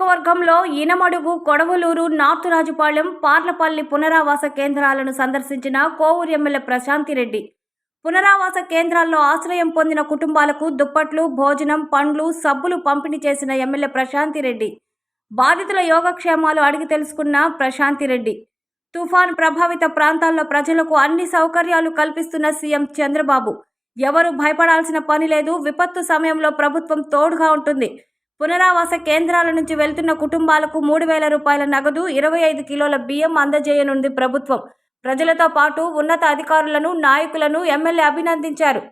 నియోజకవర్గంలో ఇనమడుగు కొడవలూరు నార్త్ రాజుపాళెం పార్లపల్లి పునరావాస కేంద్రాలను సందర్శించిన కోవూరు ఎమ్మెల్యే ప్రశాంతిరెడ్డి పునరావాస కేంద్రాల్లో ఆశ్రయం పొందిన కుటుంబాలకు దుప్పట్లు భోజనం పండ్లు సబ్బులు పంపిణీ చేసిన ఎమ్మెల్యే ప్రశాంతిరెడ్డి బాధితుల యోగక్షేమాలు అడిగి తెలుసుకున్న ప్రశాంతిరెడ్డి తుఫాన్ ప్రభావిత ప్రాంతాల్లో ప్రజలకు అన్ని సౌకర్యాలు కల్పిస్తున్న సీఎం చంద్రబాబు. ఎవరు భయపడాల్సిన పని లేదు విపత్తు సమయంలో ప్రభుత్వం తోడుగా ఉంటుంది. పునరావాస కేంద్రాల నుంచి వెళ్తున్న కుటుంబాలకు మూడు వేల రూపాయల నగదు ఇరవై ఐదు కిలోల బియ్యం అందజేయనుంది ప్రభుత్వం. ప్రజలతో పాటు ఉన్నత అధికారులను నాయకులను ఎమ్మెల్యే అభినందించారు.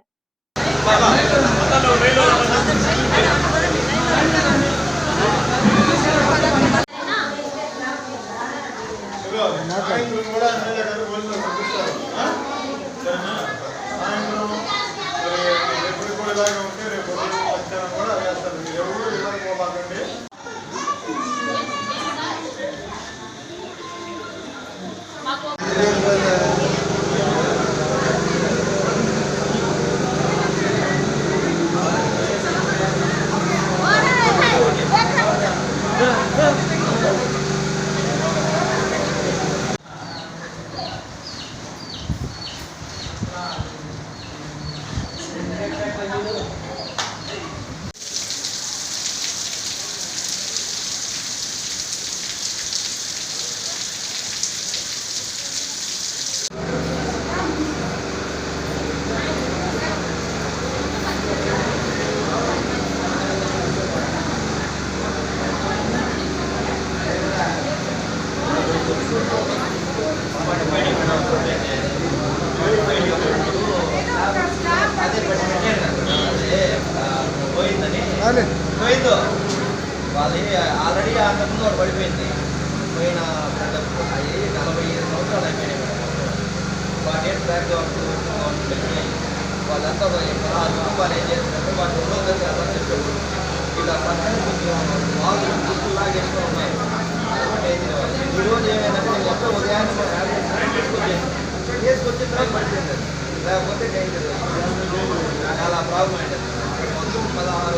అయిపోయింది. ఒకటి పడిపోయింది పోయిన అవి నలభై ఐదు సంవత్సరాలు అయిపోయినాయి మేడం మొత్తం. వాటి ట్రాక్ వాళ్ళంతా ఆ కుటుంబాలు ఏం చేస్తుంటే వాటి రెండో దశ ఎలా చెప్పారు. ఇలా పక్కన కొంచెం బాగా గుర్తు లాగేస్తూ ఉన్నాయి. కాబట్టి ఈరోజు ఏమైందంటే మొత్తం ఉదయాన్నే మా తీసుకొచ్చేసి తీసుకొచ్చిన తర్వాత పడిపోయింది. లేకపోతే డేంజర్ చాలా ప్రాబ్లం అయింది మొత్తం పదహారు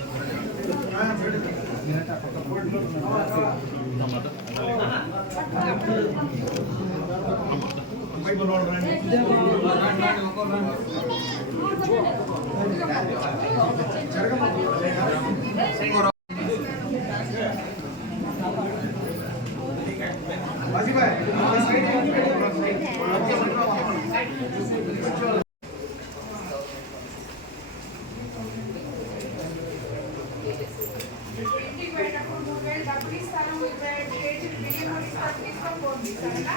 వెళ్ళినప్పుడు మూడు వేలు డబ్బులు ఇస్తాను ముప్పై ఐదు కేజీలు బియ్యం కూడా ఇస్తాను తీసుకోపోండి సరేనా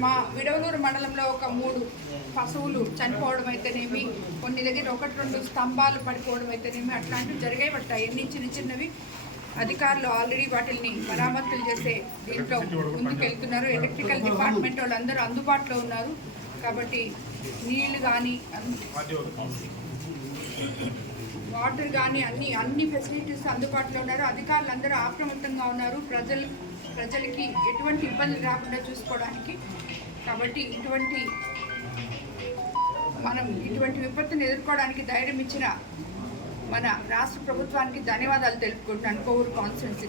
మా మండలంలో ఒక మూడు పశువులు చనిపోవడం అయితేనేమి కొన్ని దగ్గర ఒకటి రెండు స్తంభాలు పడిపోవడం అయితేనేమి అట్లాంటివి జరిగాయి. పడతాయి అన్ని చిన్న చిన్నవి. అధికారులు ఆల్రెడీ వాటిని మరామతులు చేసే దీంట్లో ముందుకు వెళ్తున్నారు ఎలక్ట్రికల్ డిపార్ట్మెంట్ వాళ్ళందరూ అందుబాటులో ఉన్నారు. కాబట్టి నీళ్ళు కానీ వాటర్ కానీ అన్ని అన్ని ఫెసిలిటీస్ అందుబాటులో ఉన్నారు. అధికారులు అందరూ అప్రమత్తంగా ఉన్నారు. ప్రజలు ప్రజలకి ఎటువంటి ఇబ్బంది రాకుండా చూసుకోవడానికి. కాబట్టి ఇటువంటి మనం ఇటువంటి విపత్తును ఎదుర్కోవడానికి ధైర్యం ఇచ్చిన మన రాష్ట్ర ప్రభుత్వానికి ధన్యవాదాలు తెలుపుకుంటున్నాను. కోవూరు కాన్స్టిట్యున్సీ.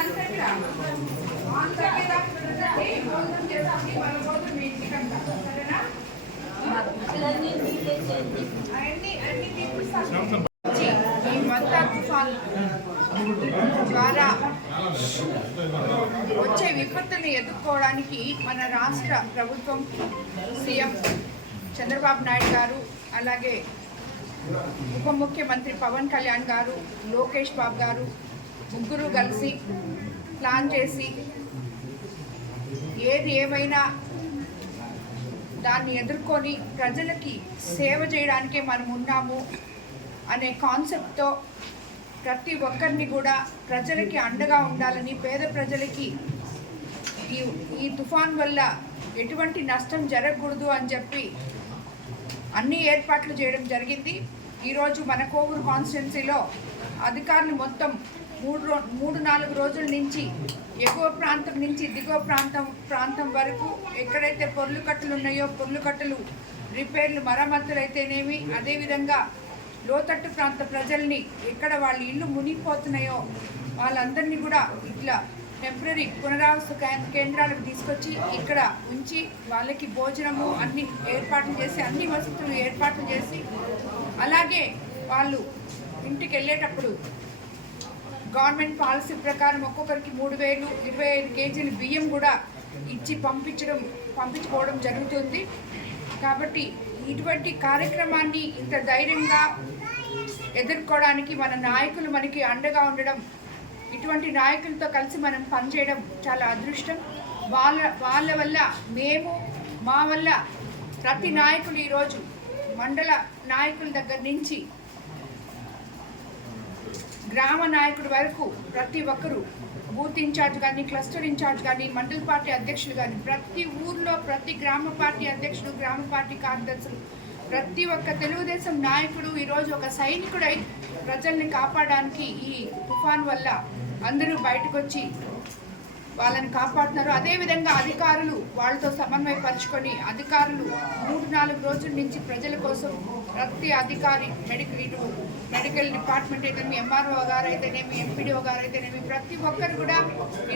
అంతేగా బాగుంది తగ్గేదాకా చూడండి. భోజనం చేస్తాం మన భోజనం మీ ఇంటికంతా సరేనా అవన్నీ అన్ని తీపిస్తాను ఈ మత్తా తుఫాన్ ద్వారా వచ్చే విపత్తుని ఎదుర్కోవడానికి మన రాష్ట్ర ప్రభుత్వం సీఎం చంద్రబాబు నాయుడు గారు అలాగే ఉప ముఖ్యమంత్రి పవన్ కళ్యాణ్ గారు లోకేష్ బాబు గారు ముగ్గురు కలిసి ప్లాన్ చేసి ఏది ఏమైనా దాన్ని ఎదుర్కొని ప్రజలకి సేవ చేయడానికే మనం ఉన్నాము అనే కాన్సెప్ట్తో ప్రతి ఒక్కరిని కూడా ప్రజలకి అండగా ఉండాలని పేద ప్రజలకి ఈ ఈ తుఫాన్ వల్ల ఎటువంటి నష్టం జరగకూడదు అని చెప్పి అన్ని ఏర్పాట్లు చేయడం జరిగింది. ఈరోజు మన కోవూరు కాన్స్టిట్యున్సీలో అధికారులు మొత్తం మూడు రో మూడు నాలుగు రోజుల నుంచి ఎగువ ప్రాంతం నుంచి దిగువ ప్రాంతం ప్రాంతం వరకు ఎక్కడైతే పొర్లు కట్టలు ఉన్నాయో పొర్లు కట్టలు రిపేర్లు మరమ్మతులు అయితేనేమి అదేవిధంగా లోతట్టు ప్రాంత ప్రజల్ని ఎక్కడ వాళ్ళ ఇల్లు మునిగిపోతున్నాయో వాళ్ళందరినీ కూడా ఇట్లా టెంపరీ పునరావాస కేంద్రాలకు తీసుకొచ్చి ఇక్కడ ఉంచి వాళ్ళకి భోజనము అన్ని ఏర్పాట్లు చేసి అన్ని వసతులు ఏర్పాట్లు చేసి అలాగే వాళ్ళు ఇంటికి వెళ్ళేటప్పుడు గవర్నమెంట్ పాలసీ ప్రకారం ఒక్కొక్కరికి మూడు వేలు ఇరవై ఐదు కేజీలు బియ్యం కూడా ఇచ్చి పంపించడం పంపించుకోవడం జరుగుతుంది. కాబట్టి ఇటువంటి కార్యక్రమాన్ని ఇంత ధైర్యంగా ఎదుర్కోవడానికి మన నాయకులు మనకి అండగా ఉండడం ఇటువంటి నాయకులతో కలిసి మనం పనిచేయడం చాలా అదృష్టం. వాళ్ళ వాళ్ళ వల్ల మేము మా వల్ల ప్రతి నాయకులు ఈరోజు మండల నాయకుల దగ్గర నుంచి గ్రామ నాయకుడి వరకు ప్రతి ఒక్కరూ బూత్ ఇన్ఛార్జ్ కానీ క్లస్టర్ ఇన్ఛార్జ్ కానీ మండల పార్టీ అధ్యక్షులు కానీ ప్రతి ఊర్లో ప్రతి గ్రామ పార్టీ అధ్యక్షులు గ్రామ పార్టీ కార్యదర్శులు ప్రతి ఒక్క తెలుగుదేశం నాయకుడు ఈరోజు ఒక సైనికుడై ప్రజల్ని కాపాడడానికి ఈ తుఫాన్ వల్ల అందరూ బయటకు వచ్చి వాళ్ళని కాపాడుతున్నారు. అదేవిధంగా అధికారులు వాళ్ళతో సమన్వయపరుచుకొని అధికారులు మూడు నాలుగు రోజుల నుంచి ప్రజల కోసం ప్రతి అధికారి మెడికల్ ఇటు మెడికల్ డిపార్ట్మెంట్ అయితేనేమి ఎంఆర్ఓ గారు అయితేనేమి ఎంపీడీఓ గారు అయితేనేమి ప్రతి ఒక్కరు కూడా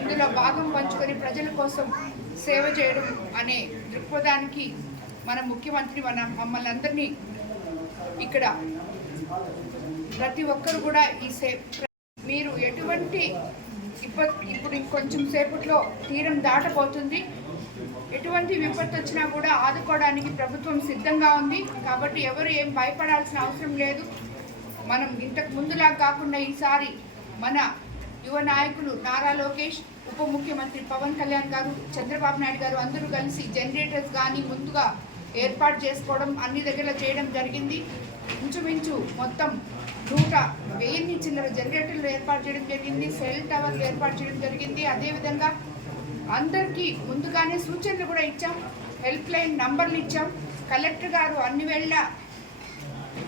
ఇందులో భాగం పంచుకొని ప్రజల కోసం సేవ చేయడం అనే దృక్పథానికి మన ముఖ్యమంత్రి మన మమ్మల్ని అందరినీ ఇక్కడ ప్రతి ఒక్కరు కూడా ఈ సే మీరు ఎటువంటి ఇప్ప ఇప్పుడు ఇంకొంచెం సేపట్లో తీరం దాటబోతుంది. ఎటువంటి విపత్తు వచ్చినా కూడా ఆదుకోవడానికి ప్రభుత్వం సిద్ధంగా ఉంది. కాబట్టి ఎవరు ఏం భయపడాల్సిన అవసరం లేదు. మనం ఇంతకు ముందులా కాకుండా ఈసారి మన యువ నాయకులు నారా లోకేష్ ఉప ముఖ్యమంత్రి పవన్ కళ్యాణ్ గారు చంద్రబాబు నాయుడు గారు అందరూ కలిసి జనరేటర్స్ కానీ ముందుగా ఏర్పాటు చేసుకోవడం అన్ని దగ్గర చేయడం జరిగింది. ఇంచుమించు మొత్తం నూట వెయ్యిన్ని చిల్లర జనరేటర్లు ఏర్పాటు చేయడం జరిగింది సెల్ టవర్లు ఏర్పాటు చేయడం జరిగింది. అదేవిధంగా అందరికీ ముందుగానే సూచనలు కూడా ఇచ్చాం హెల్ప్ లైన్ నంబర్లు ఇచ్చాం. కలెక్టర్ గారు అన్ని వేళ్ళ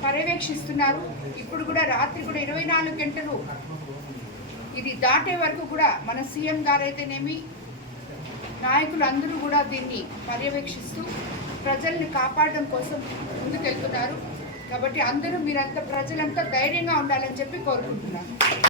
పర్యవేక్షిస్తున్నారు. ఇప్పుడు కూడా రాత్రి కూడా ఇరవై నాలుగు గంటలు ఇది దాటే వరకు కూడా మన సీఎం గారు అయితేనేమి నాయకులు అందరూ కూడా దీన్ని పర్యవేక్షిస్తూ ప్రజల్ని కాపాడడం కోసం ముందుకెళ్తున్నారు. కాబట్టి అందరూ మీరంతా ప్రజలంతా ధైర్యంగా ఉండాలని చెప్పి కోరుకుంటున్నాను.